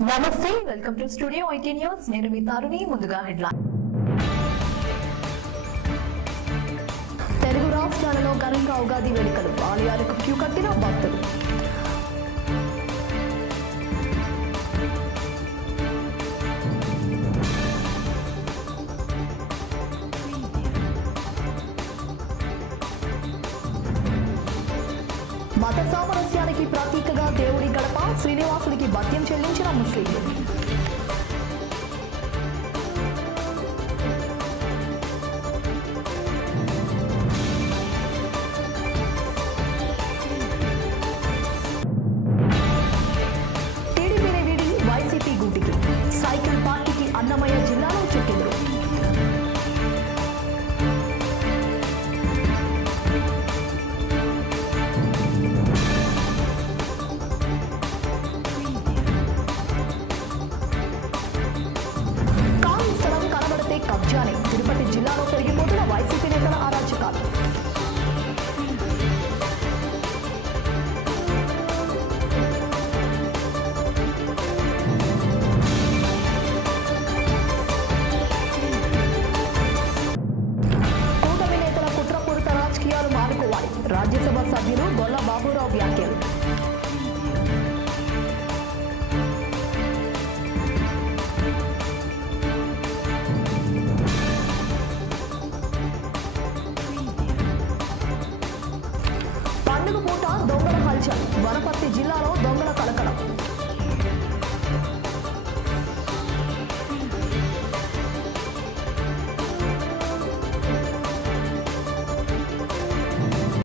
నమస్తే, welcome to studio IT news. నేను మీ తారుని. ముందుగా హెడ్లైన్. తెలుగు రాష్ట్రాలలో ఘనంగా ఉగాది వేడుకలు, ఆలయాలకు క్యూ కట్టిన భక్తులు. మత సామరస్యానికి ప్రతీకగా దేవుడి గడప, శ్రీనివాసుడికి భత్యం చెల్లించిన ముస్లింలు. టీడీపీని వీడి వైసీపీ గూటికి, సైకిల్ పార్టీకి అన్నమయ్య జిల్లాలో చుట్టింది. కబ్జాని తిరుపతి జిల్లాలో పెరిగిపోతున్న వైసీపీ నేతల అరాచకాలు. కూటమి నేతల కుట్రపూరిత రాజకీయాలు మానుకోవాలి. రాజ్యసభ సభ్యులు గొల్ల బాబురావు వ్యాఖ్యలు. పండుగ పూట దొంగల హల్చల్, వనపర్తి జిల్లాలో దొంగల